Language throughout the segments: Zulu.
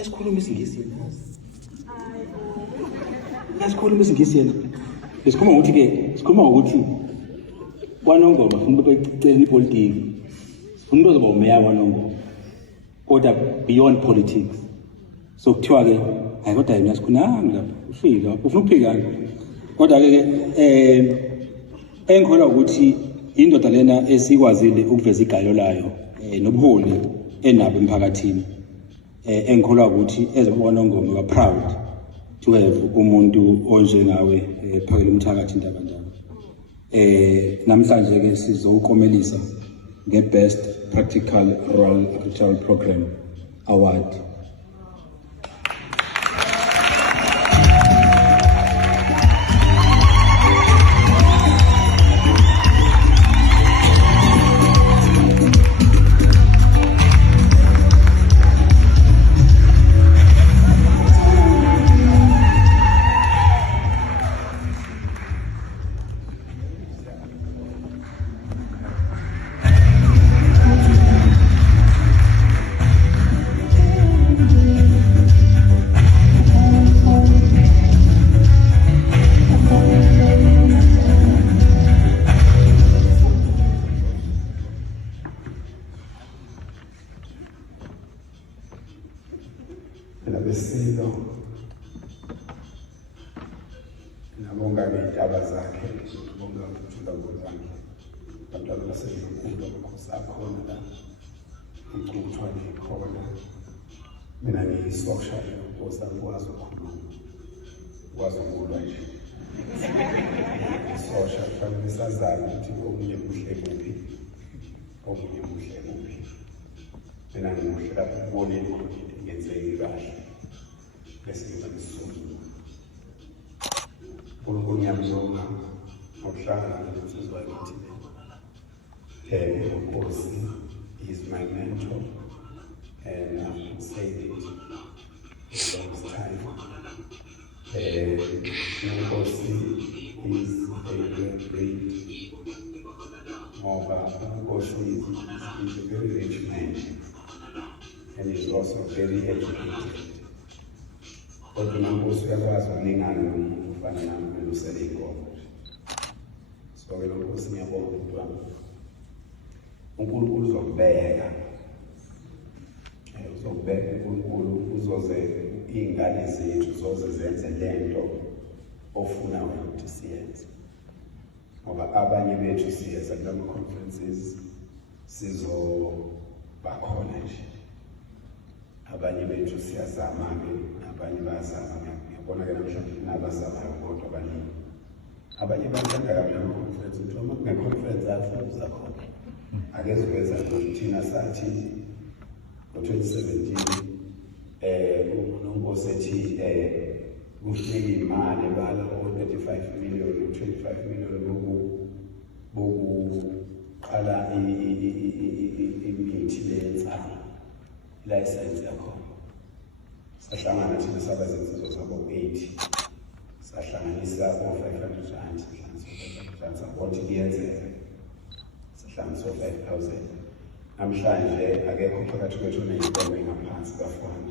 Esikhuluma isingisi yena. Esikhuluma isingisi yena. Besikhuluma ukuthi kwaNongoma ufuna becela ipolitiki. Ufuna ukuzoba umeya kwaNongoma. Kodwa beyond politics. So kuthiwa ke hayi kodwa yena sikhuluma lapha ufika ufuna ukuphikana. Kodwa ke engikholwa ukuthi indoda lena esikwazile ukuveza igalo layo nobuholi enabo emphakathini. Engikholwa ukuthi ezokwaNongoma ba proud to have umuntu onjengawe phakela umthakathi indaba njalo. Namhlanje ke sizokhomelisa nge-Best Practical Rural Agricultural Program Award. Besilo nabonga ngey'taba zakhe bonga ukuthula kwakhe abantwana basezinkulu amakhosi akhona la umcuthwane khona mina ngiyisoshayo ngoba ngikwazi ukukhuluma ngikwazi ukulwa nje isosha kufanele sazazi ukuthi omunye kuhle kuphi omunye kuhle kuphi mina ngimuhle lapho ukuboneni khona into engenzeki kahle bese ngizamisungula uNkulunkulu ngiyamzonga ngokuhlangana nensizwa yakithi uNkosi is my mentor and I've said it a long time. UNkosi is a great ngoba uNkosi is a very rich man and is also very educated. Kodwa uNkosi uyakwazi ukulingana nomuntu ufana nami usele inkomo. So ke uNkosi ngiyabonga ukuthi wami uNkulunkulu uzokubeka. Uzokubeka uNkulunkulu uzoze iy'ngane zethu zoze zenze lento ofuna ukuthi siyenze. Ngoba abanye bethu siyeza kulama conferences sizoba khona nje. Abanye bethu siyazama-ke abanye bayazama ngiyabona-ke namhlanje kunabazamayo kodwa abaningi abanye bathanda kabi nama-conference ukuthi uma kune-conference afuna uzakhona akeziveza ukuthi thina sathi ngo-2017 uNkosi ethi kufuneka imali ebala o-35 million u-25 million bokuqala imithi leyenzalo license yakhona sahlangana thina sabazenzizo sabo 80 sahlanganisa o-500 rand sabona iyenzeka sahlanganisa o-5,000 namhlanje akekho phakathi kwethu oneyinkomo engaphansi ka-400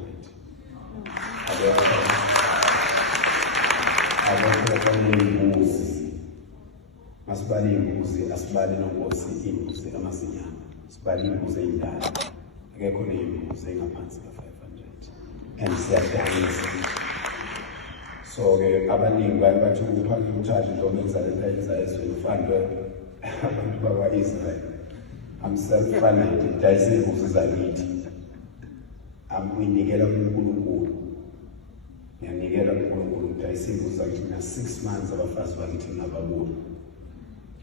akekho oneyimbuzi masibale iy'mbuzi asibale noNkosi iy'mbuzi amazinyana sibale iy'mbuzi ey'ndala akekho ney'mbuzi engaphansi ka-500 and siyadanisa. So-ke abaningi baye bathi ukuphakela umthathu njengoba engizalela enza ezweni ufanele abantu bakwa-Israyeli. I'm self-funded, ngidayisa iy'mbuzi zakithi. Nginikela kuNkulunkulu. Ngiyanikela kuNkulunkulu ngidayisa iy'mbuzi zakithi mina 6 months abafazi bakithi ngingababoni.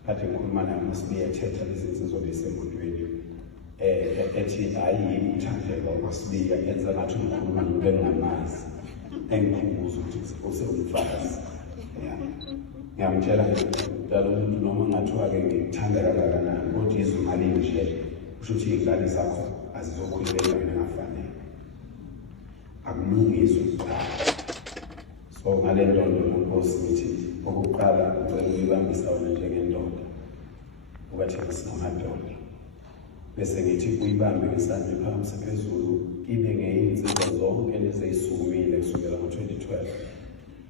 Kade ngikhuluma naye masibe yathetha lezi nsizwa besemotweni. Ethi hayi yini uthandeka kwasibika yenza ngathi ukhuluma nomuntu engingamazi engikhumbuza ukuthi usewumfazi. Ngiyamtshela ngidala umuntu noma ngathiwa-ke ngikuthanda kangakanani kodwa izwe imali nje kusho ukuthi iy'ngane zakho azizokhululeka mina ngafanele akulungiswe. So ngale ndondo uNkosi ngithi okokuqala ucela ukuyibambisa wena njengendoda ukathi sinamadoda bese ngithi uyibambe ngesandla phansi phezulu ibe ngey'nsizwa zonke lezi ey'sukumile kusukela ngo-2012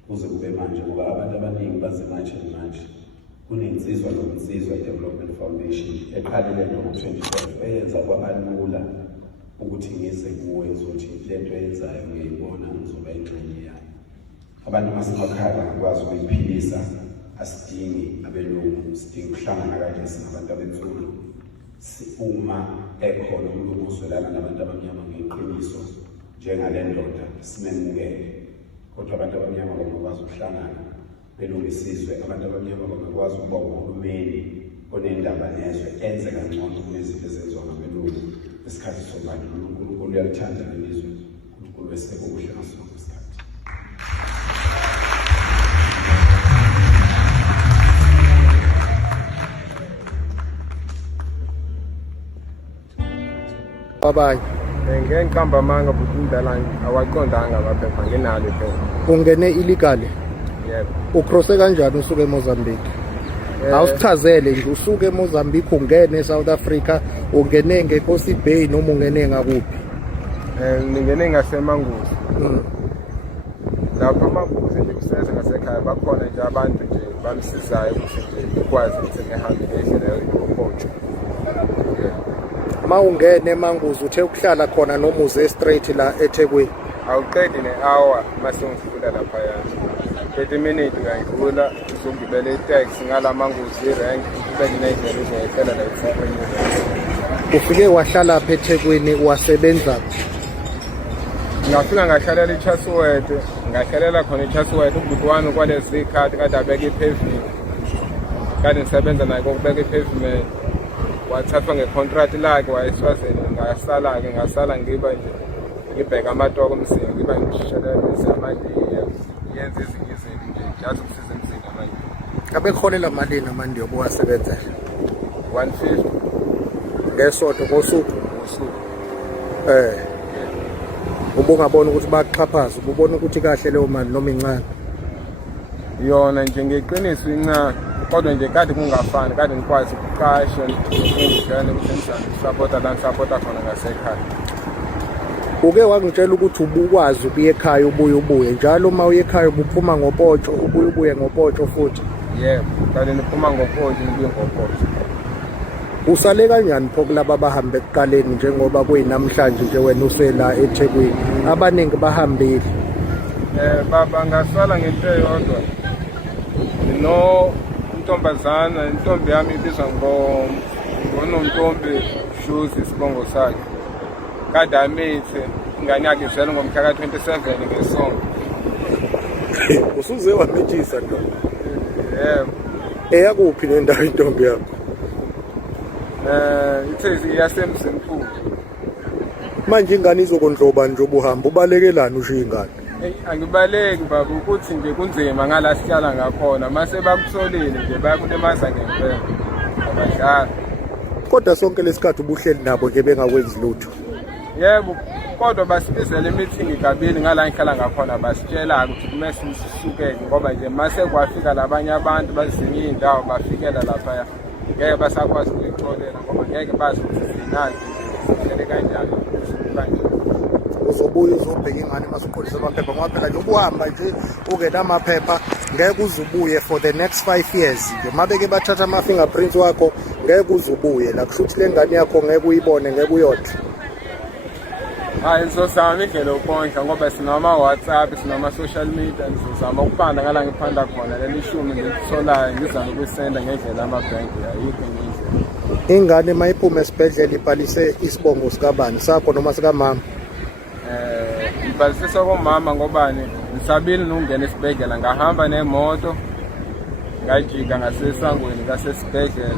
kuze kube manje, ngoba abantu abaningi baze manje kunensizwa nokunsizwa i-Development Foundation eqalile ngo-2012 eyenza kwabalula ukuthi ngize kuwe zothi lento eyenzayo ngiyibona ngizoba ingxenye yayo. Abantu basemakhaya bakwazi ukuyiphilisa, asidingi abelungu, sidinga ukuhlangana kanje singabantu abemfundo. Uma ekhona umuntu ozwelana nabantu abamnyama ngeqiniso njengale ndoda simemukele, kodwa abantu abamnyama bangakwazi ukuhlangana belungisizwe. Abantu abamnyama bangakwazi ukuba uhulumeni onendaba nezwe enze kangcono kunezinto ezenziwa ngabelungu ngesikhathi sobandlululo. uNkulunkulu uyalithanda leli zwe, uNkulunkulu weseke kuhle ngaso sonke isikhathi. Abanye ngeke ngiqamba amanga futhi indlela awaqondanga amaphepha nginalo phela. ungene illegally, Yebo. ucrosse kanjani usuke eMozambique? Awusichazele nje, usuke eMozambique ungene eSouth Africa, ungene ngeKosi Bay noma ungene ngakuphi? Ngingene ngaseManguzi. Lapho eManguzi nje kusese ngasekhaya bakhona nje abantu nje bamsizayo ukuthi nje ikwazi ukuthi ngihambe ngendlela yokupotsha. Ma ungene eManguzi uthe ukuhlala khona noma uze straight la eThekwini? Awuqedi ne-hour mase ngifika laphaya. 30 minutes ngayidlula uzongibela itaxi ngala Manguzi irank kube nendlela uzongihlela la eThekwini. Ufike wahlala pha eThekwini, wasebenza? Ngafika ngahlalela iChasword, ngahlalela khona iChasword. Ubhuti wami kwalezi ikhadi kade abeka i-pavement, kade ngisebenza naye kokubeka i-pavement. Wathathwa ngecontract lakhe wayeSwazini. Ngasala ngiba nje ngibheka amatoko omsingi, ngiba ngishishela emandiya yenze ezinye izinto nje just ukusiza emzini manje. Abekholela malini amandi yobuwasebenzela? 150 ngesonto ngosuku? Ubungabona ukuthi bayakuxhaphaza, ububona ukuthi kahle leyo mali noma incane? Yona nje ngeqiniso incane, kodwa nje kade kungafani, kade ngikwazi ukuqasha ngizane ukuthi ngisupport khona ngasekhaya. Uke wangitshela ukuthi ubukwazi ukuya ekhaya ubuye njalo uma uye ekhaya ubuphuma ngopotsho ubuye ngopotsho futhi? Yebo, kade niphuma ngopotsho nibuye ngopotsho. Usale kanjani pho kulaba abahambe ekuqaleni njengoba kuyinamhlanje nje wena usela eThekwini? Abaningi bahambile. Baba ngasala ngento eyodwa. No intombazana, intombi yami ibizwa ngoNontombi Shoes isibongo sakhe. Kade amithe ingane yakhe izele ngomhla ka-27 ngesonto. Usuze wamithisa nto? Yebo. Eyakuphi nendawo intombi yakho? Ithe yasemzimkhulu. Manje ingane izokondloba nje ubuhamba, ubalekelani ushiya ingane? Angibaleki baba, ukuthi nje kunzima ngala sihlala ngakhona, mase bakutholile nje bayakulimaza ngempela abadlali. Kodwa sonke lesikhathi ubuhleli nabo ke bengakwenzi lutho? Yebo, kodwa basibizela i-meeting kabili ngala ngihlala ngakhona, basitshela ukuthi kumele sisukele ngoba nje mase kwafika labanye abantu bazinye iy'ndawo bafikela laphaya ngeke basakwazi ukuyixolela ngoba ngeke bazi ukuthi sinani sihlele kanjani kanje. Uzobuya uzobheka ingane masuqolisa amaphepha ngoba phela nje ubuhamba nje ungena amaphepha ngeke uzubuye for the next 5 years nje. Mabeke bathatha ama-fingerprints wakho ngeke uzubuye la, kusho ukuthi le ngane yakho ngeke uyibone, ngeke uyodwa. Hayi, ngizozama indlela yokondla ngoba sinama-WhatsApp, sinama-social media. Ngizozama ukuphanda ngala ngiphanda khona leli 10 ngilitholayo ngizame ukuyisenda ngendlela amabhenki ayikho ngendlela. Ingane mayiphuma esibhedlela ibhalise isibongo sikabani, sakho noma sikamama? Ngibhalisisa komama ngobani ngisabile nokungena esibhedlela, ngahamba nemoto ngajika ngasesangweni ngasesibhedlela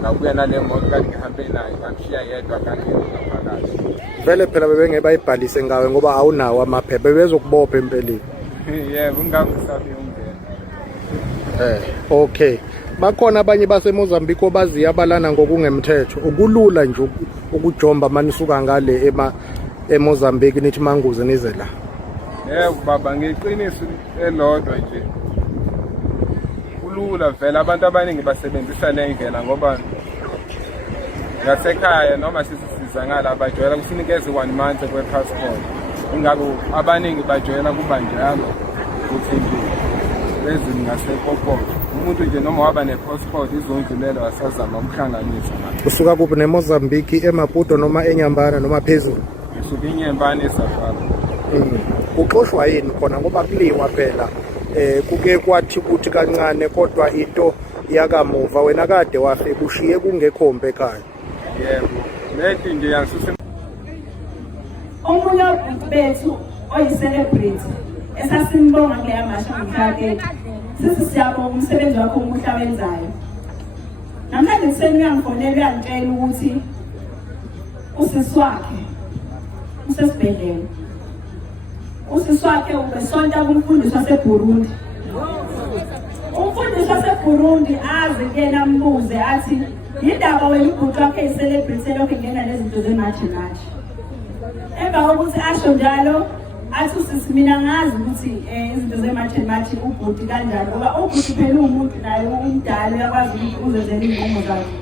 ngabuya nale moto kade ngihambe nayo ngamshiya yedwa kangiphakathi. Vele phela bebenge bayibhalise ngawe ngoba awunawo amaphepha, bebezokubopha empeleni. Yebo, ngingakusabi ungena. Okay. Bakhona abanye baseMozambique obaziya abalana ngokungemthetho. Ukulula nje ukujomba manje usuka ngale eMozambique nithi Manguzi nize la. Yebo baba, ngiqiniso elodwa nje. Kulula vele, abantu abaningi basebenzisa le ndlela ngoba ngasekhaya noma beza ngala bajwayela kusinikeza 1 month kwe-passport. Ingakho abaningi bajwayela kuba njalo ukuthi nje bezini ngasepopo. Umuntu nje noma waba ne-passport izondlulelo wasazama umhlanganisa naye. Usuka kuphi neMozambique, eMaputo noma eNyambana noma phezulu? Usuka iNyembane eSafari. Uxoshwa yini khona ngoba kuliwa phela kuke kwathi kuthi kancane kodwa into yakamuva wena kade wafika ushiye kungekhombe ekhaya? Yebo, leti nje yasuse omunye bethu oyi-celebrity esasimbonga kuleya masha ngithake sithi siyabonga umsebenzi wakho omuhle awenzayo. Namhlanje kuseni uyangifonela uyangitshela ukuthi usisi wakhe usesibhedlela. Usisi wakhe ubesonta kumfundisi waseBurundi. Umfundisi waseBurundi aze kuyena ambuze athi yindaba wena ubhuti wakhe eyi-celebrity elokhu engena nezinto zemathe-mathe. Emva kokuthi asho njalo athi usisi mina ngazi ukuthi izinto zemathe-mathe ubhuti kanjani ngoba ubhuti phela umuntu naye umdala uyakwazi ukuthi uzenzele iy'nqumo zakhe.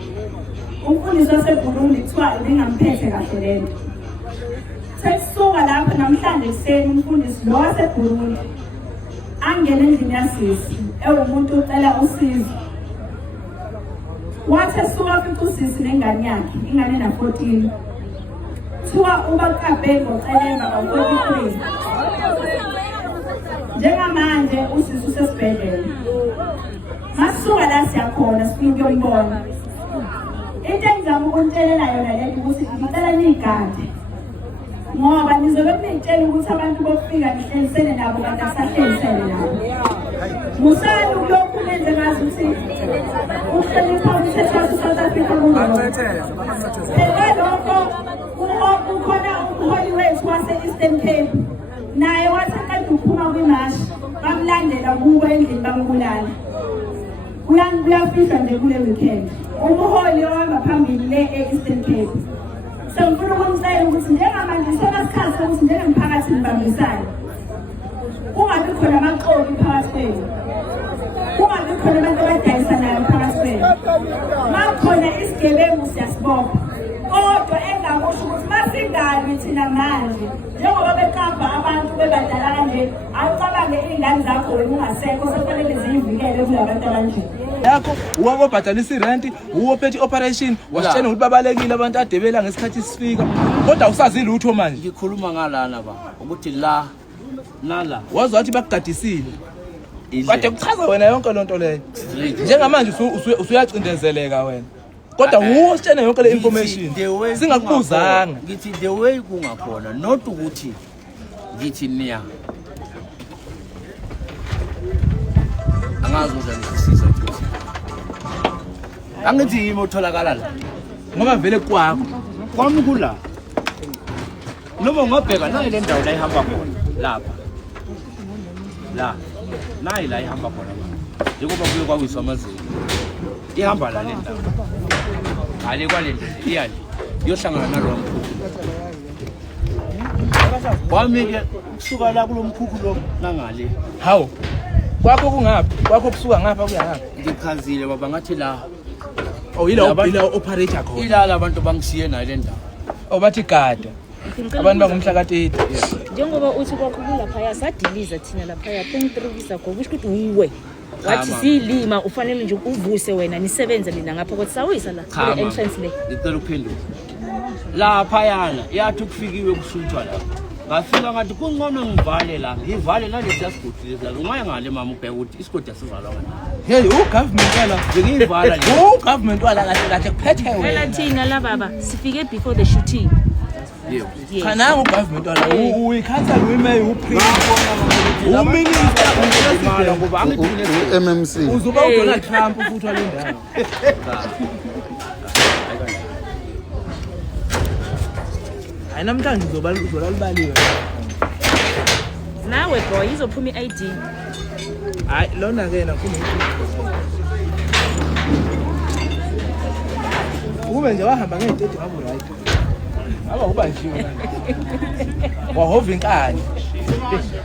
Umfundisi waseBurundi kuthiwa ibingamphethe kahle lento. Sekusuka lapha namhlanje kuseni umfundisi lo waseBurundi angena endlini yasisi ewumuntu ucela usizo. Wathi esuka fica usisi nengane yakhe ingane na-14 kuthiwa ubakabheni ngocelemba ka-43. Njengamanje usisi usesibhedlela. Masisuka la siyakhona sifike ukuyombona. Into engizama ukunitshelela yona lento ukuthi ngicela niyigade ngoba nizobe kunitshela ukuthi abantu bokufika nihlelisene nabo kanti akusahlelisene nabo. Musani ulokhu nenze ngazi ukuthi uhlonipha umthetho wase-South Africa lokho ukhona umholi wethu wase-Eastern Cape naye wathi aqeda ukuphuma kwimashi bamlandela kubo endlini bambulala. Kuyafihlwa nje kule weekend umholi ohamba phambili le e-Eastern Cape. So ngifuna ukumsayela ukuthi njengamanje sebasikhathi sokuthi njengemphakathi nibambisane. Kungabi khona amaqoqi phakathi kwenu. Kungabi khona abantu abadayisanayo phakathi kwenu. Makhona isigebengu siyasibopha. Kodwa engakusho ukuthi masingani thina manje njengoba beqamba abantu bebadala kanje acabange iy'ngane zakho wena ungasekho sekufanele ziyivikele kula bantu abanje. Yakho uwabobhadalisa irenti uwophethe operation wasitshela ukuthi babalekile abantu adebela ngesikhathi sifika kodwa usazi lutho manje. Ngikhuluma ngalana ba ukuthi la nala wazwa wathi bakugadisile kade kuchaza wena yonke lonto leyo njengamanje usuyacindezeleka wena kodwa usitshela yonke le information singakubuzanga. Ngithi the way kungakhona not ukuthi ngithi niya angazi uzanisiza ukuthi angithi yimi otholakala la ngoba vele kwakho kwami kula noma ngabheka nayi le ndawo la ihamba khona lapha la nayi la ihamba khona njengoba kuye kwawiswa amazinyo ihamba la le ndawo ale kwale ndlela iyani yohlangana nalowo mkhukhu kwami ke kusuka la kulomkhukhu lo nangale hawo kwakho kungaphi kwakho kusuka ngapha kuya ngapha ngichazile baba ngathi la ila operator khona ilala abantu bangishiye nayo le ndawo obathi gada abantu bangumhla ka-30 njengoba uthi kwakho kulaphaya sadiliza thina laphaya 23 weeks ago kusho ukuthi uwe wathi silima ufanele nje uvuse wena nisebenze lina ngapha kodwa sawisa la kule entrance le ngicela ukuphendula lapha yana yathi kufikiwe kusuthwa la ngafika ngathi kungcono ngivale la ngivale nalesi yasigodi lesi ungaya ngale mama ubheka ukuthi isigodi asizalwa wena hey ugovernment wala ngiyivala le ugovernment wala kahle kuphethe wena phela thina la baba sifike before the shooting. yebo khana ugovernment wala uyikhansela uyimayor uprint uminister imali ngoba angithini MMC uzuba uDonald Trump futhi wale ndawo hayi namhlanje uzolalibaliwe Nawe boy izophuma i-ID. hayi lona ke nakhona ube nje wahamba ngey'teti ngabo right aba ubanjiwe wahova inkani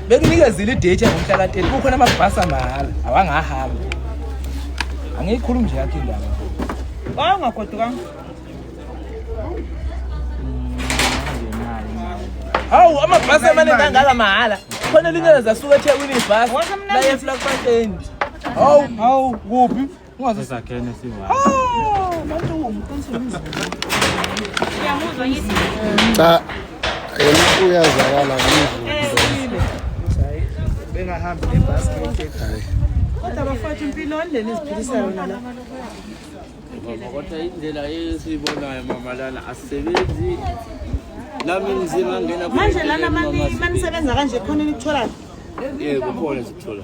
bekunikezile idate engomhla ka-30 kukhona amabhasi amahhala awangahamba angiyikhulumi nje yakhe indaba Wangagodukanga. Hawu amabhasi amaningi angaka mahhala. Khona linye zasuka eThekwini ibhasi. La eFlakfontein. Hawu kuphi? Sakhene siwa. Bantu umqiniso. Ngiyamuzwa yithi. Cha. Yena uyazakala ngizwe. Bengahambi nebhasi ngeke. Kodwa bafowethu impilo endlela eziphilisayo nala. Kodwa indlela esibonayo mama lana asisebenzi. Nami ngizima ngena Manje lana mani manisebenza kanje khona nithola. Yebo khona sikuthola.